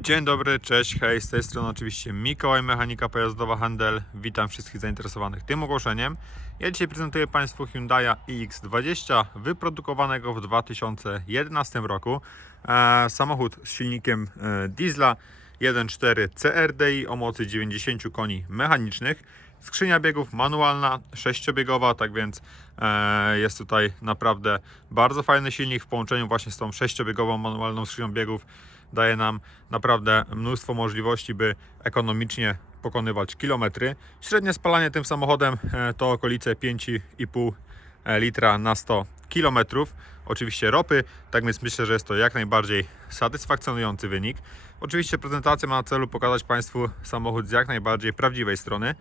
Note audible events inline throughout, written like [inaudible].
Dzień dobry, cześć, hej, z tej strony oczywiście Mikołaj, mechanika pojazdowa Handel. Witam wszystkich zainteresowanych tym ogłoszeniem. Ja dzisiaj prezentuję Państwu Hyundai iX20 wyprodukowanego w 2011 roku. E, samochód z silnikiem e, diesla 1.4 CRDI o mocy 90 koni mechanicznych. Skrzynia biegów manualna, sześciobiegowa, tak więc e, jest tutaj naprawdę bardzo fajny silnik w połączeniu właśnie z tą sześciobiegową manualną skrzynią biegów daje nam naprawdę mnóstwo możliwości, by ekonomicznie pokonywać kilometry. Średnie spalanie tym samochodem e, to okolice 5,5 litra na 100 kilometrów. Oczywiście ropy, tak więc myślę, że jest to jak najbardziej satysfakcjonujący wynik. Oczywiście prezentacja ma na celu pokazać Państwu samochód z jak najbardziej prawdziwej strony.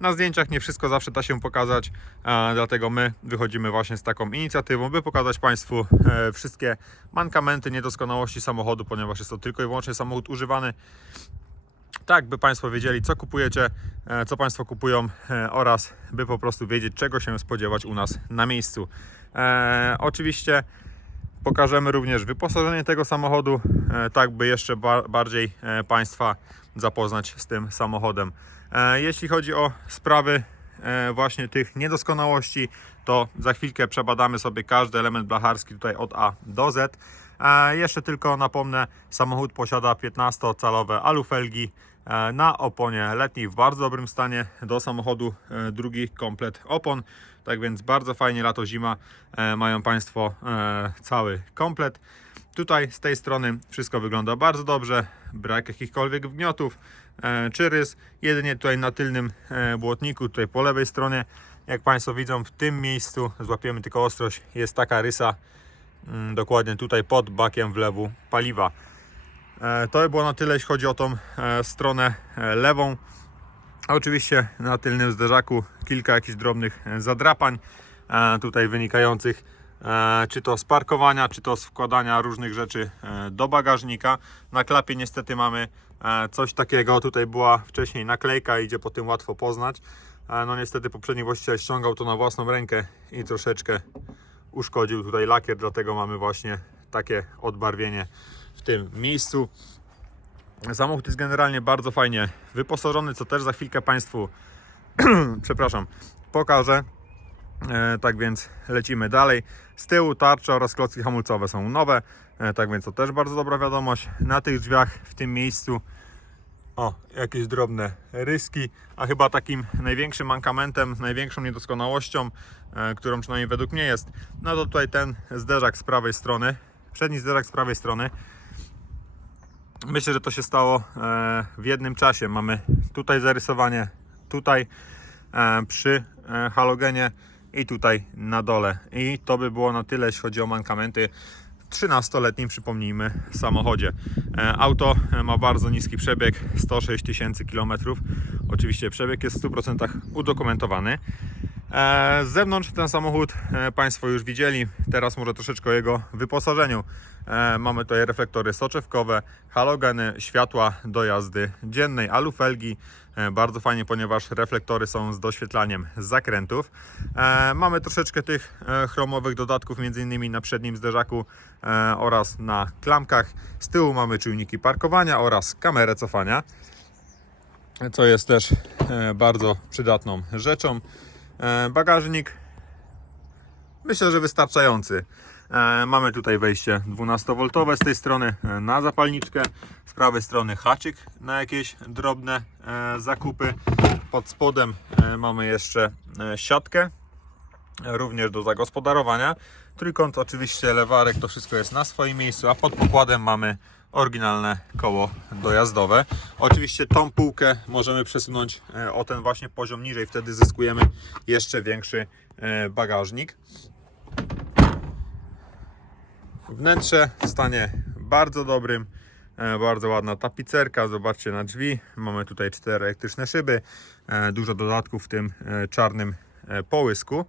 Na zdjęciach nie wszystko zawsze da się pokazać, e, dlatego my wychodzimy właśnie z taką inicjatywą, by pokazać Państwu e, wszystkie mankamenty, niedoskonałości samochodu, ponieważ jest to tylko i wyłącznie samochód używany. Tak, by Państwo wiedzieli, co kupujecie, e, co Państwo kupują oraz by po prostu wiedzieć, czego się spodziewać u nas na miejscu. Oczywiście Pokażemy również wyposażenie tego samochodu, e, tak by jeszcze ba bardziej e, Państwa zapoznać z tym samochodem. E, Jeśli chodzi o sprawy właśnie tych niedoskonałości, to za chwilkę przebadamy sobie każdy element blacharski tutaj od A do Z. Jeszcze tylko napomnę, samochód posiada 15-calowe alufelgi e, na oponie letniej w bardzo dobrym stanie. Do samochodu e, drugi komplet opon. Tak więc bardzo fajnie lato, zima e, mają Państwo cały komplet. Tutaj z tej strony wszystko wygląda bardzo dobrze, brak jakichkolwiek wgniotów czy rys. Jedynie tutaj na tylnym błotniku, tutaj po lewej stronie, jak Państwo widzą, w tym miejscu złapiemy tylko ostrość, jest taka rysa dokładnie tutaj pod bakiem wlewu paliwa. E, To by było na tyle, jeśli chodzi o tą e, stronę e, lewą. A Oczywiście na tylnym zderzaku kilka jakichś drobnych zadrapań tutaj wynikających czy to z parkowania, czy to z wkładania różnych rzeczy do bagażnika. Na klapie niestety mamy coś takiego, tutaj była wcześniej naklejka, idzie po tym łatwo poznać. No niestety poprzedni właściciel ściągał to na własną rękę i troszeczkę uszkodził tutaj lakier, dlatego mamy właśnie takie odbarwienie w tym miejscu. Samochód jest generalnie bardzo fajnie wyposażony, co też za chwilkę Państwu, [clears throat] przepraszam, pokażę. E, tak więc lecimy dalej. Z tyłu tarcza oraz klocki hamulcowe są nowe, e, tak więc to też bardzo dobra wiadomość. Na tych drzwiach w tym miejscu o, jakieś drobne ryski, a chyba takim największym mankamentem, największą niedoskonałością, e, którą przynajmniej według mnie jest, no to tutaj ten zderzak z prawej strony, przedni zderzak z prawej strony. Myślę, że to się stało e, w jednym czasie. Mamy tutaj zarysowanie, tutaj e, przy halogenie i tutaj na dole. I to by było na tyle, jeśli chodzi o mankamenty 13-letnim, przypomnijmy, samochodzie. E, Auto e, ma bardzo niski przebieg, 106 tysięcy kilometrów. Oczywiście przebieg jest w 100% udokumentowany. E, Z zewnątrz ten samochód e, Państwo już widzieli, teraz może troszeczkę o jego wyposażeniu. E, Mamy tutaj reflektory soczewkowe, halogeny, światła do jazdy dziennej, alufelgi. Bardzo fajnie, ponieważ reflektory są z doświetlaniem zakrętów. Mamy troszeczkę tych chromowych dodatków, m.in. na przednim zderzaku oraz na klamkach. Z tyłu mamy czujniki parkowania oraz kamerę cofania co jest też bardzo przydatną rzeczą. E, Bagażnik myślę, że wystarczający. E, Mamy tutaj wejście 12V z tej strony e, na zapalniczkę, z prawej strony haczyk na jakieś drobne zakupy. Pod spodem mamy jeszcze siatkę również do zagospodarowania. Trójkąt oczywiście, lewarek, to wszystko jest na swoim miejscu, a pod pokładem mamy oryginalne koło dojazdowe. Oczywiście tą półkę możemy przesunąć e, o ten właśnie poziom niżej, wtedy zyskujemy jeszcze większy e, bagażnik. Wnętrze w stanie bardzo dobrym, e, bardzo ładna tapicerka, zobaczcie na drzwi, mamy tutaj cztery elektryczne szyby, dużo dodatków w tym czarnym połysku.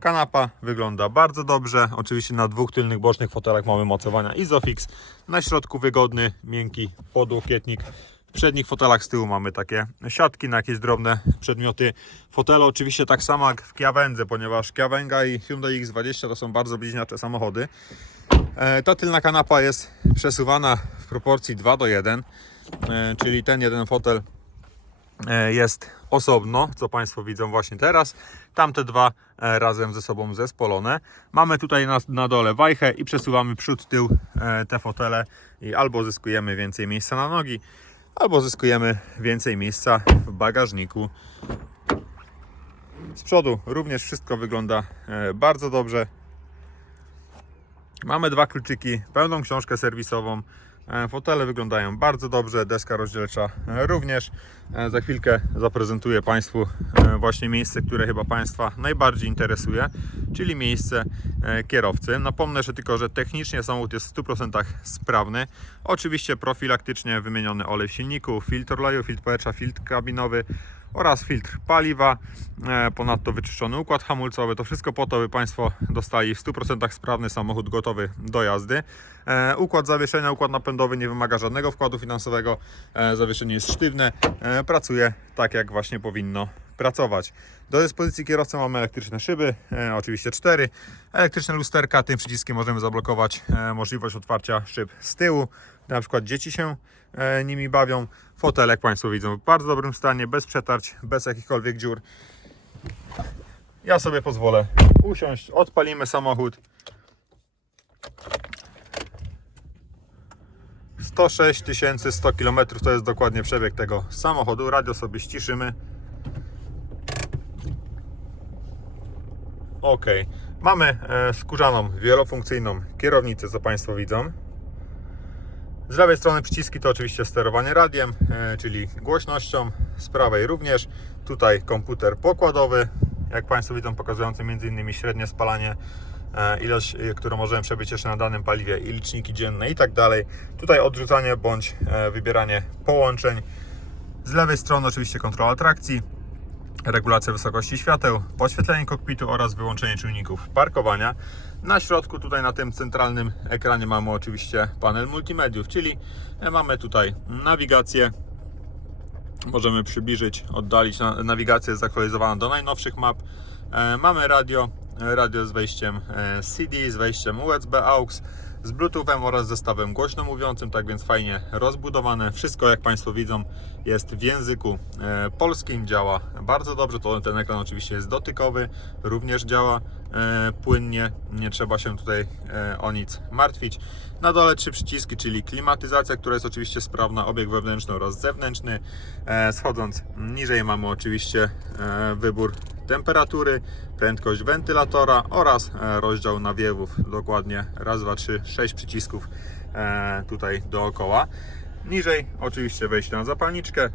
Kanapa wygląda bardzo dobrze. Oczywiście na dwóch tylnych bocznych fotelach mamy mocowania Isofix. Na środku wygodny, miękki podłokietnik. W przednich fotelach z tyłu mamy takie siatki na jakieś drobne przedmioty. Fotele oczywiście tak samo jak w Kia Vende, ponieważ Kia Venga i Hyundai X20 to są bardzo bliźniacze samochody. E, Ta tylna kanapa jest przesuwana w proporcji 2 do 1, e, czyli ten jeden fotel e, jest osobno, co Państwo widzą właśnie teraz. Tamte dwa e, razem ze sobą zespolone. Mamy tutaj na, na dole wajchę i przesuwamy przód, tył e, te fotele i albo zyskujemy więcej miejsca na nogi, albo zyskujemy więcej miejsca w bagażniku. Z przodu również wszystko wygląda e, bardzo dobrze. Mamy dwa kluczyki, pełną książkę serwisową. E, Fotele wyglądają bardzo dobrze, deska rozdzielcza e, również. E, Za chwilkę zaprezentuję Państwu właśnie miejsce, które chyba Państwa najbardziej interesuje, czyli miejsce kierowcy. Napomnę, że tylko, że technicznie samochód jest w 100% sprawny. Oczywiście profilaktycznie wymieniony olej w silniku, filtr oleju, filtr powietrza, filtr kabinowy oraz filtr paliwa. E, Ponadto wyczyszczony układ hamulcowy. To wszystko po to, by Państwo dostali w 100% sprawny samochód gotowy do jazdy. E, Układ zawieszenia, układ napędowy nie wymaga żadnego wkładu finansowego. E, Zawieszenie jest sztywne, pracuje tak jak właśnie powinno pracować. Do dyspozycji kierowcy mamy elektryczne szyby, e, oczywiście cztery, elektryczne lusterka. Tym przyciskiem możemy zablokować e, możliwość otwarcia szyb z tyłu. Na przykład dzieci się e, nimi bawią. Fotel, jak Państwo widzą, w bardzo dobrym stanie, bez przetarć, bez jakichkolwiek dziur. Ja sobie pozwolę usiąść, odpalimy samochód. 106 100 km to jest dokładnie przebieg tego samochodu. Radio sobie ściszymy. Ok, mamy e, skórzaną, wielofunkcyjną kierownicę, co Państwo widzą. Z lewej strony przyciski to oczywiście sterowanie radiem, e, czyli głośnością, z prawej również. Tutaj komputer pokładowy, jak Państwo widzą, pokazujący m.in. średnie spalanie, e, ilość, którą możemy przebyć jeszcze na danym paliwie i liczniki dzienne i tak dalej. Tutaj odrzucanie bądź wybieranie połączeń. Z lewej strony oczywiście kontrola trakcji, regulacja wysokości świateł, podświetlenie kokpitu oraz wyłączenie czujników parkowania. Na środku, tutaj na tym centralnym ekranie mamy oczywiście panel multimediów, czyli mamy tutaj nawigację. Możemy przybliżyć, oddalić. Na- Nawigacja jest do najnowszych map. E, Mamy radio, e, radio z wejściem e, CD, z wejściem USB AUX, z Bluetoothem oraz zestawem głośno mówiącym, tak więc fajnie rozbudowane. Wszystko jak Państwo widzą jest w języku e, polskim, działa bardzo dobrze. To ten ekran oczywiście jest dotykowy, również działa e, płynnie, nie trzeba się tutaj o nic martwić. Na dole trzy przyciski, czyli klimatyzacja, która jest oczywiście sprawna, obieg wewnętrzny oraz zewnętrzny. Schodząc niżej mamy oczywiście wybór temperatury, prędkość wentylatora oraz e, rozdział nawiewów. Dokładnie raz, dwa, trzy, sześć przycisków e, tutaj dookoła. Niżej oczywiście wejście na zapalniczkę,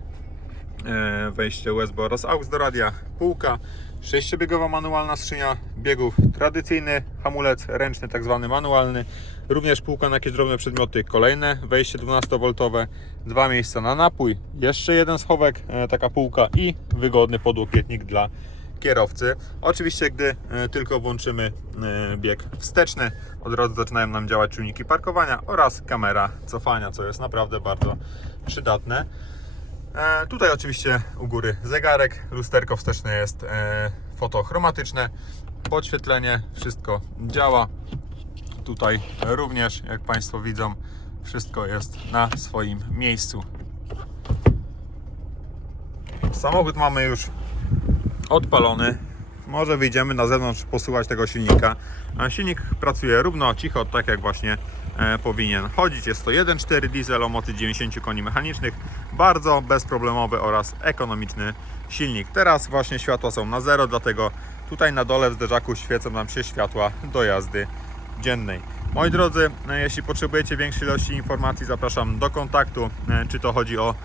e, wejście USB oraz AUX do radia, półka, sześciobiegowa manualna skrzynia biegów, tradycyjny hamulec ręczny, tak zwany manualny, również półka na jakieś drobne przedmioty, kolejne wejście 12V, dwa miejsca na napój, jeszcze jeden schowek, taka półka i wygodny podłokietnik dla kierowcy. Oczywiście, gdy e, tylko włączymy e, bieg wsteczny, od razu zaczynają nam działać czujniki parkowania oraz kamera cofania, co jest naprawdę bardzo przydatne. E, tutaj oczywiście u góry zegarek, lusterko wsteczne jest fotochromatyczne, podświetlenie, wszystko działa. Tutaj również, jak Państwo widzą, wszystko jest na swoim miejscu. Samochód mamy już odpalony. Może wyjdziemy na zewnątrz posłuchać tego silnika. A Silnik pracuje równo, cicho, tak jak właśnie e, powinien chodzić. Jest to 1.4 diesel o mocy 90 koni mechanicznych. Bardzo bezproblemowy oraz ekonomiczny silnik. Teraz właśnie światła są na zero, dlatego tutaj na dole w zderzaku świecą nam się światła do jazdy dziennej. Moi drodzy, e, jeśli potrzebujecie większej ilości informacji, zapraszam do kontaktu. E, Czy to chodzi o e,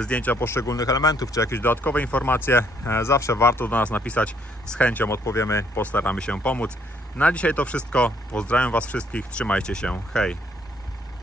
zdjęcia poszczególnych elementów, czy jakieś dodatkowe informacje, e, zawsze warto do nas napisać. Z chęcią odpowiemy, postaramy się pomóc. Na dzisiaj to wszystko. Pozdrawiam Was wszystkich, trzymajcie się. Hej!